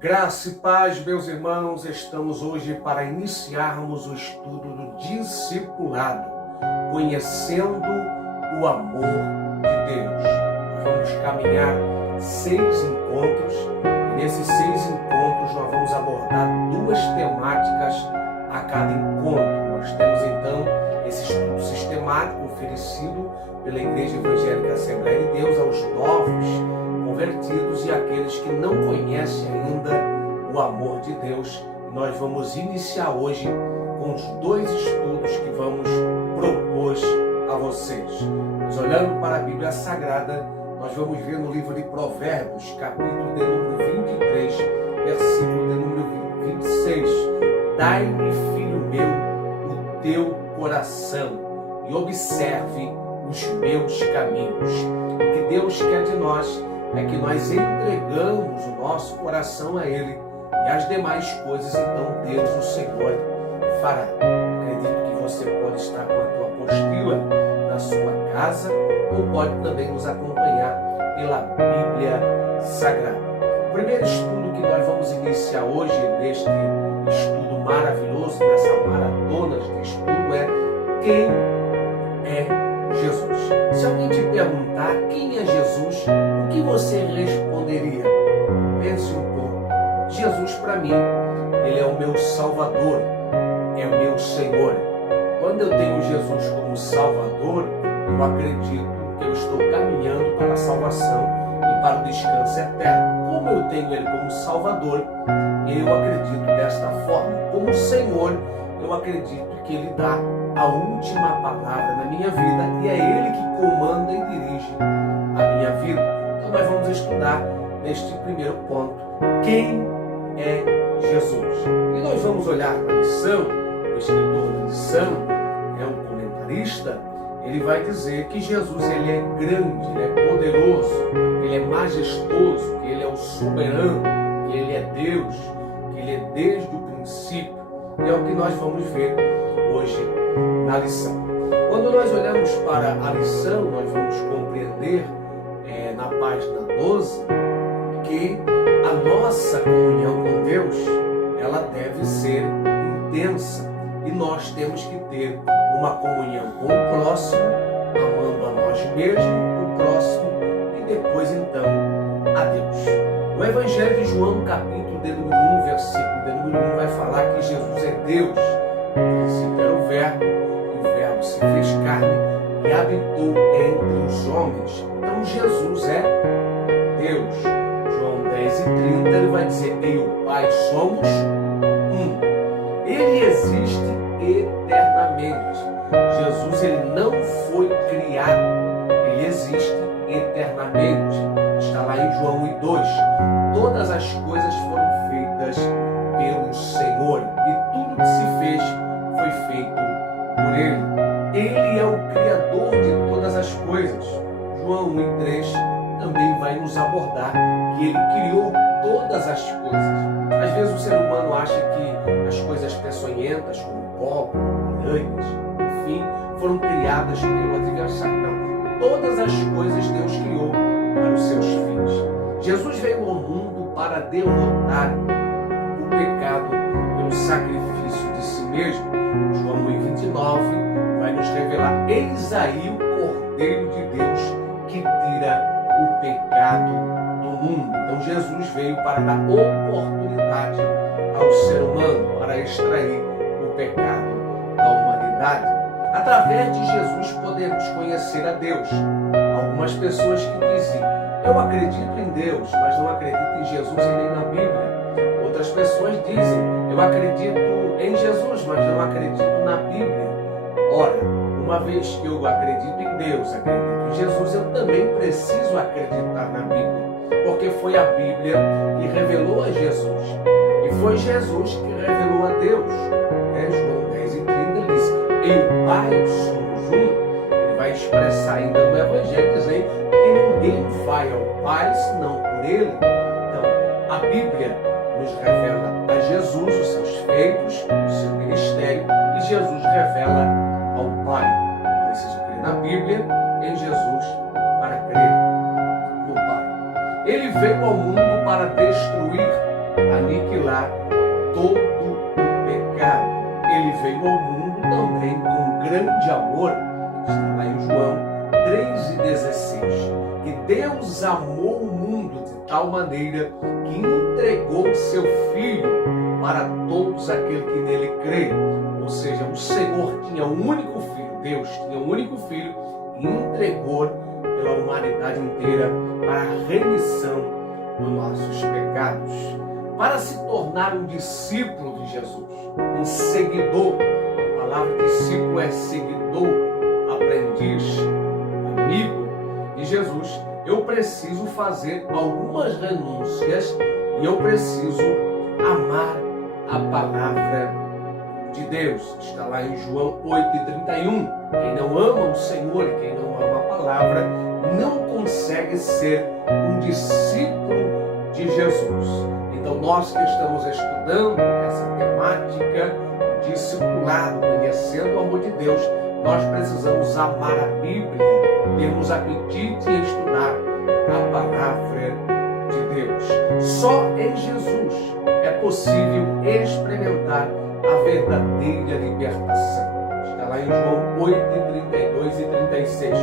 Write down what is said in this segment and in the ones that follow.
Graça e paz, meus irmãos, estamos hoje para iniciarmos o estudo do discipulado, conhecendo o amor de Deus. Nós vamos caminhar 6 encontros e nesses 6 encontros nós vamos abordar 2 temáticas a cada encontro. Nós temos então esse estudo sistemático oferecido pela Igreja Evangélica Assembleia de Deus aos novos convertidos e aqueles que não conhecem ainda o amor de Deus. Nós vamos iniciar hoje com os 2 estudos que vamos propor a vocês. Mas olhando para a Bíblia Sagrada, nós vamos ver no livro de Provérbios, capítulo de número 23, versículo de número 26. Dai-me, filho meu, o teu coração e observe os meus caminhos. O que Deus quer de nós é que nós entregamos o nosso coração a Ele e as demais coisas, então, Deus, o Senhor, fará. Acredito que você pode estar com a tua apostila na sua casa ou pode também nos acompanhar pela Bíblia Sagrada. O primeiro estudo que nós vamos iniciar hoje, neste estudo maravilhoso, nessa maratona de estudo, é quem é Jesus. Se alguém te perguntar quem é Jesus, o que você responderia? Pense um pouco. Jesus, para mim, Ele é o meu Salvador, é o meu Senhor. Quando eu tenho Jesus como Salvador, eu acredito que eu estou caminhando para a salvação e para o descanso eterno. Como eu tenho Ele como Salvador, eu acredito desta forma. Como Senhor, eu acredito que Ele dá a última palavra na minha vida e é Ele que comanda e dirige a minha vida. Então nós vamos estudar neste primeiro ponto, quem é Jesus? E nós vamos olhar para a lição. O escritor da lição é um comentarista. Ele vai dizer que Jesus, ele é grande, ele é poderoso, ele é majestoso, que ele é o soberano, que ele é Deus, que ele é desde o princípio. E é o que nós vamos ver hoje na lição. Quando nós olhamos para a lição, nós vamos compreender na página 12 que a nossa comunhão com Deus, ela deve ser intensa e nós temos que ter uma comunhão com o próximo, amando a nós mesmos, o próximo e depois então a Deus. O Evangelho de João, capítulo de número 1, versículo de número 1, vai falar que Jesus é Deus. No princípio era o Verbo, e o Verbo se fez carne e habitou entre os homens. Então Jesus é Deus. João 10:30, ele vai dizer, eu e o Pai somos um. Ele existe eternamente. Jesus, ele não foi criado, ele existe eternamente. Está lá em João 1:2. Todas as coisas foram feitas pelo Senhor e tudo que se fez foi feito por Ele. Ele é o Criador de todas as coisas. João 1:3 também vai nos abordar que Ele criou todas as coisas. Às vezes o ser humano acha que as coisas peçonhentas, como pó, aranhas, enfim, foram criadas pelo adversário. Não. Todas as coisas Deus criou para os seus filhos. Jesus veio ao mundo para derrotar o pecado pelo sacrifício de si mesmo. João 1:29 vai nos revelar, eis aí o Cordeiro de Deus que tira o pecado do mundo. Então Jesus veio para dar oportunidade ao ser humano, para extrair o pecado da humanidade. Através de Jesus podemos conhecer a Deus. Algumas pessoas que dizem, eu acredito em Deus, mas não acredito em Jesus e nem na Bíblia. Outras pessoas dizem, eu acredito em Jesus, mas não acredito na Bíblia. Ora, uma vez que eu acredito em Deus, acredito em Jesus, eu também preciso acreditar na Bíblia, porque foi a Bíblia que revelou a Jesus, e foi Jesus que revelou a Deus. João 10:30 diz, eu e o Pai somos um. Ele vai expressar ainda no Evangelho, dizendo que ninguém vai ao Pai senão por Ele. Então, a Bíblia nos revela a Jesus, os seus feitos, o seu ministério, e Jesus revela ao Pai. Eu preciso crer na Bíblia, em Jesus, para crer no Pai. Ele veio ao mundo para destruir aniquilar todo o pecado. Ele veio ao mundo também com grande amor, está lá em João 3,16, que Deus amou o mundo de tal maneira que entregou seu Filho para todos aqueles que nele creem. Ou seja, o Senhor tinha um único Filho, Deus tinha um único Filho e entregou pela humanidade inteira para a remissão dos nossos pecados. Para se tornar um discípulo de Jesus, um seguidor, a palavra discípulo é seguidor, aprendiz, amigo de Jesus, eu preciso fazer algumas renúncias e eu preciso amar a palavra de Deus. Está lá em João 8,31. Quem não ama o Senhor, quem não ama a palavra, não consegue ser um discípulo de Jesus. Então nós que estamos estudando essa temática, discipulado, conhecendo o amor de Deus, nós precisamos amar a Bíblia, termos apetite em estudar a palavra de Deus. Só em Jesus é possível experimentar a verdadeira libertação. Está lá em João 8:32 e 36.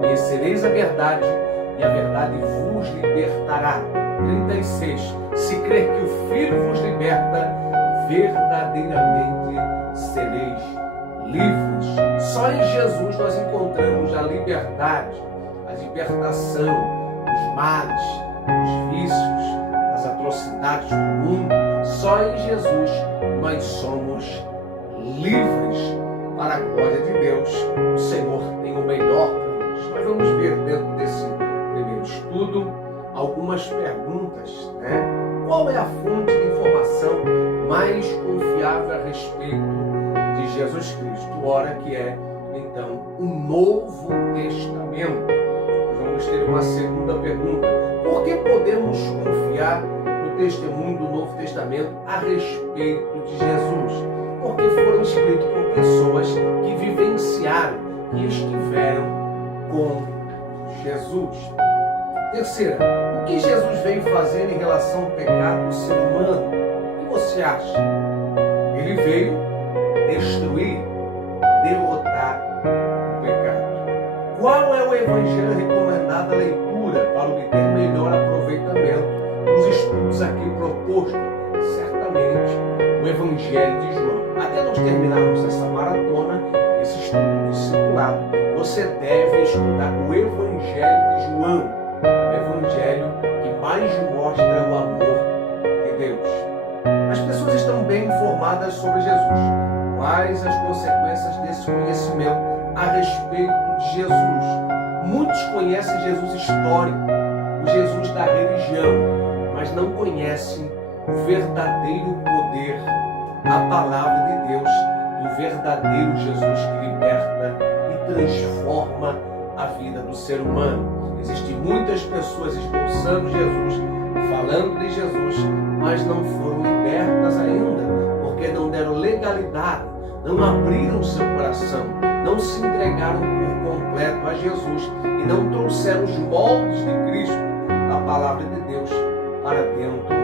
Conhecereis a verdade e a verdade vos libertará. 36. Se crer que o Filho vos liberta, verdadeiramente sereis livres. Só em Jesus nós encontramos a liberdade, a libertação dos males, dos vícios, das atrocidades do mundo. Só em Jesus nós somos livres para a glória de Deus. O Senhor tem o melhor para nós. Nós vamos ver dentro desse primeiro estudo algumas perguntas, né? Qual é a fonte de informação mais confiável a respeito de Jesus Cristo? Ora, que é, então, o Novo Testamento. Vamos ter uma segunda pergunta. Por que podemos confiar no testemunho do Novo Testamento a respeito de Jesus? Porque foram escritos por pessoas que vivenciaram e estiveram com Jesus. Terceira, o que Jesus veio fazer em relação ao pecado do ser humano? O que você acha? Ele veio destruir, derrotar o pecado. Qual é o evangelho recomendado à leitura para obter melhor aproveitamento nos estudos aqui propostos? Certamente o evangelho de João. Até nós terminarmos essa maratona, esse estudo discipulado, você deve estudar o evangelho de João. O evangelho que mais mostra o amor de Deus. As pessoas estão bem informadas sobre Jesus. Quais as consequências desse conhecimento a respeito de Jesus? Muitos conhecem Jesus histórico, o Jesus da religião, mas não conhecem o verdadeiro poder, a palavra de Deus e o verdadeiro Jesus que liberta e transforma a vida do ser humano. Existem muitas pessoas expulsando Jesus, falando de Jesus, mas não foram libertas ainda, porque não deram legalidade, não abriram seu coração, não se entregaram por completo a Jesus e não trouxeram os moldes de Cristo, a palavra de Deus, para dentro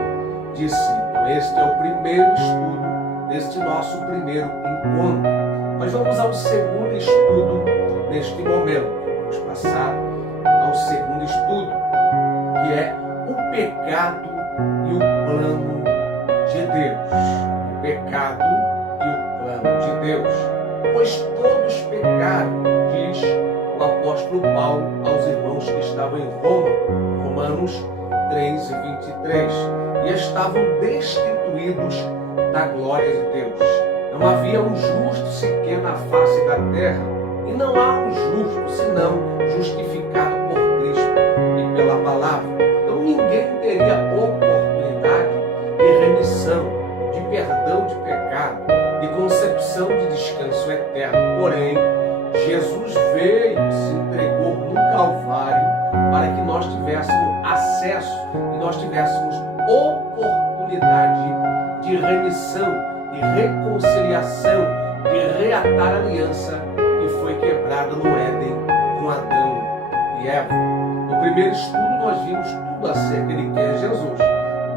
de si. Então, este é o primeiro estudo deste nosso primeiro encontro. Mas vamos ao segundo estudo neste momento. Vamos passar ao segundo estudo, que é o pecado e o plano de Deus. O pecado e o plano de Deus. Pois todos pecaram, diz o apóstolo Paulo aos irmãos que estavam em Roma, Romanos 3:23, e estavam destituídos da glória de Deus. Não havia um justo sequer na face da terra, e não há um justo senão justificado por Cristo e pela palavra. Então ninguém teria oportunidade de remissão, de perdão de pecado, de concepção de descanso eterno. Porém, Jesus veio, se entregou no Calvário para que nós tivéssemos acesso e nós tivéssemos oportunidade de remissão, de reconciliação, de reatar a aliança que foi quebrada no Éden com Adão e Eva. No primeiro estudo nós vimos tudo acerca de quem é Jesus.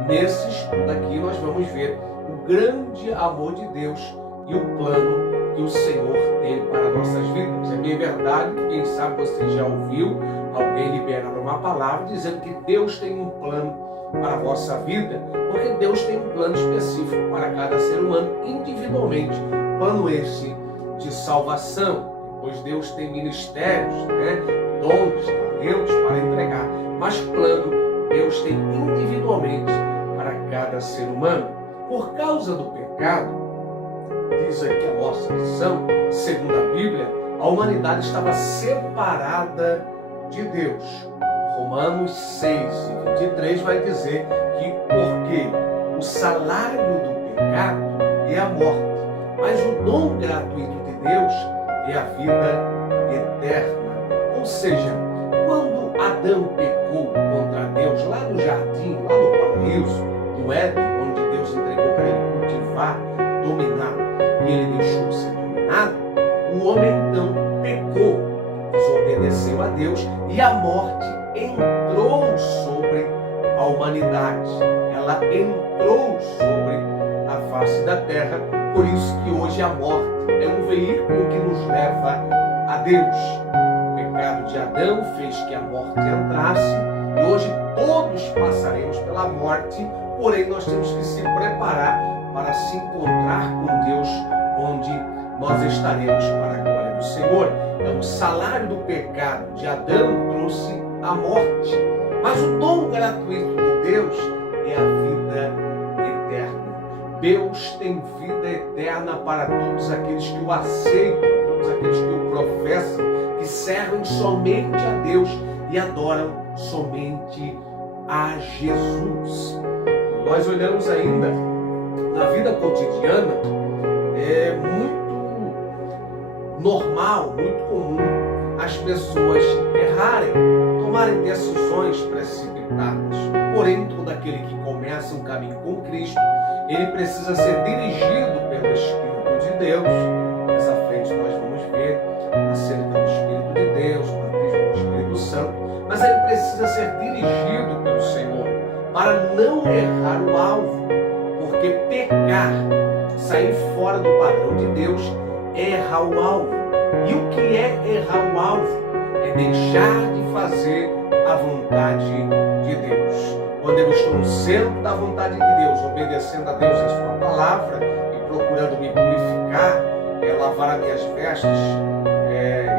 nesse estudo aqui nós vamos ver o grande amor de Deus e o plano que o Senhor tem para nossas vidas. É bem verdade, quem sabe você já ouviu alguém liberar uma palavra dizendo que Deus tem um plano para a vossa vida, porque Deus tem um plano específico para cada ser humano individualmente. Plano esse de salvação, pois Deus tem ministérios, dons, talentos para entregar, mas plano Deus tem individualmente para cada ser humano. Por causa do pecado, diz aqui a nossa lição, segundo a Bíblia, a humanidade estava separada de Deus. Romanos 6 e 23 vai dizer que porque o salário do pecado é a morte, mas o dom gratuito de Deus é a vida eterna. Ou seja, quando Adão pecou contra Deus lá no jardim, lá no paraíso, no Éden, onde Deus entregou para ele cultivar, dominar, e ele deixou de ser dominado, o homem então pecou, desobedeceu a Deus e a morte entrou sobre a humanidade. Ela entrou sobre a face da terra, por isso que hoje a morte é um veículo que nos leva a Deus. O pecado de Adão fez que a morte entrasse e hoje todos passaremos pela morte, porém nós temos que se preparar para se encontrar com Deus, onde nós estaremos para a glória do Senhor. Então, o salário do pecado de Adão trouxe a morte, mas o dom gratuito de Deus é a vida eterna. Deus tem vida eterna para todos aqueles que o aceitam, todos aqueles que o professam, que servem somente a Deus e adoram somente a Jesus. Nós olhamos ainda na vida cotidiana, é muito normal, muito comum as pessoas errarem, tomarem decisões precipitadas. Porém, todo aquele que começa um caminho com Cristo, ele precisa ser dirigido pelo Espírito de Deus. Mais à frente nós vamos ver acerca do Espírito de Deus, o batismo do Espírito Santo, mas ele precisa ser dirigido pelo Senhor para não errar o alvo, porque pecar, sair fora do padrão de Deus, é errar o alvo. E o que é errar o alvo? É deixar de fazer a vontade de Deus. Quando eu estou no centro da vontade de Deus, obedecendo a Deus e a sua palavra e procurando me purificar, lavar as minhas vestes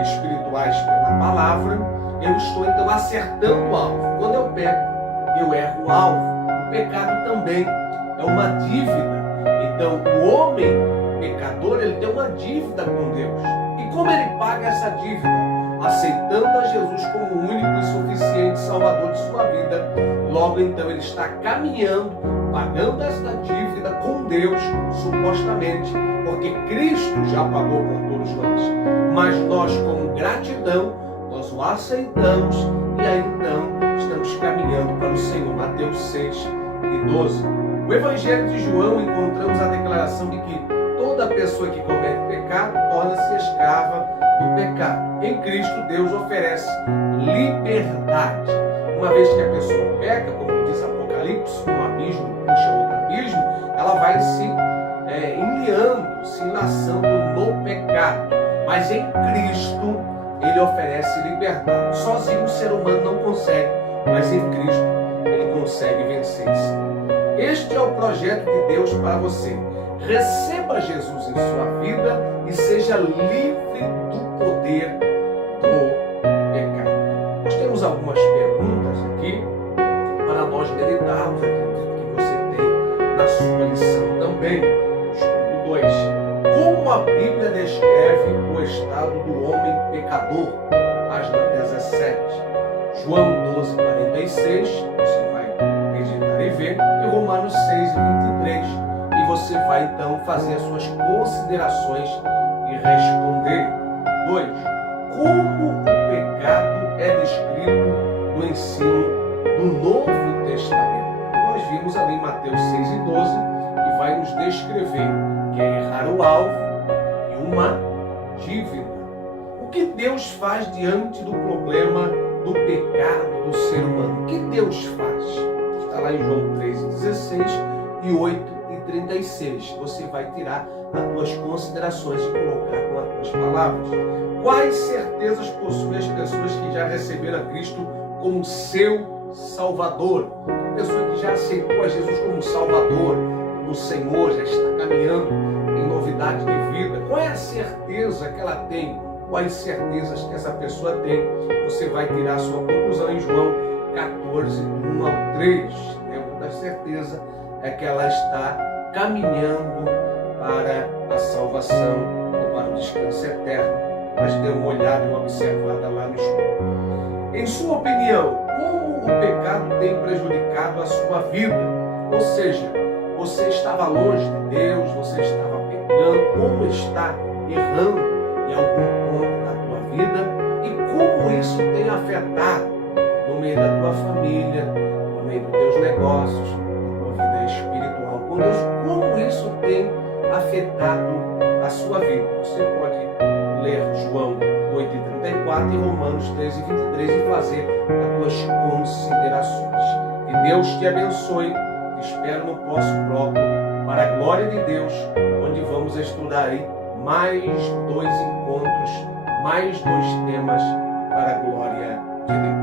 espirituais pela palavra, eu estou então acertando o alvo. Quando eu peco, eu erro o alvo. O pecado também é uma dívida. Então, o homem pecador, ele tem uma dívida com Deus. E como ele paga essa dívida? Aceitando a Jesus como o único e suficiente Salvador de sua vida. Logo, então, ele está caminhando, pagando essa dívida com Deus, supostamente, porque Cristo já pagou por todos nós. Mas nós, com gratidão, nós o aceitamos e aí, então, estamos caminhando para o Senhor. Mateus 6 e 12. No Evangelho de João encontramos a declaração de que toda pessoa que comete pecado torna-se escrava do pecado. Em Cristo, Deus oferece liberdade. Uma vez que a pessoa peca, como diz Apocalipse, um abismo puxa outro abismo, ela vai se enliando, se enlaçando no pecado. Mas em Cristo, Ele oferece liberdade. Sozinho o ser humano não consegue, mas em Cristo ele consegue vencer-se. Este é o projeto de Deus para você. Receba Jesus em sua vida e seja livre do poder do pecado. Nós temos algumas perguntas aqui para nós meditarmos. Acredito que você tem na sua lição também. Estudo 2. Como a Bíblia descreve o estado do homem pecador? Página 17. João 12, 46. Você vai meditar e ver. E Romanos 6, 23. E você vai então fazer as suas considerações e responder. 2. Como o pecado é descrito no ensino do Novo Testamento? Nós vimos ali em Mateus 6 e 12 que vai nos descrever que é errar o alvo e uma dívida. O que Deus faz diante do problema do pecado do ser humano? O que Deus faz? está lá em João 3,16 e 8,36. Você vai tirar as tuas considerações e colocar com as tuas palavras. Quais certezas possuem as pessoas que já receberam a Cristo como seu Salvador? A pessoa que já aceitou a Jesus como Salvador, como Senhor, já está caminhando em novidade de vida. Qual é a certeza que ela tem? Quais certezas que essa pessoa tem? Você vai tirar a sua conclusão em João 14, do 1 ao 3. Lembra da certeza é que ela está caminhando para a salvação ou para o descanso eterno. Mas dê uma olhada e uma observada lá no estudo. Em sua opinião, como o pecado tem prejudicado a sua vida? Ou seja, você estava longe de Deus, você estava pecando, como está errando em algum ponto da tua vida e como isso tem afetado no meio da tua família, no meio dos teus negócios, na tua vida espiritual com Deus, como isso tem afetado a sua vida. Você pode ler João 8,34 e Romanos 13,23 e fazer as tuas considerações. Que Deus te abençoe. Te espero no próximo bloco para a glória de Deus, onde vamos estudar aí mais 2 encontros, mais 2 temas para a glória de Deus.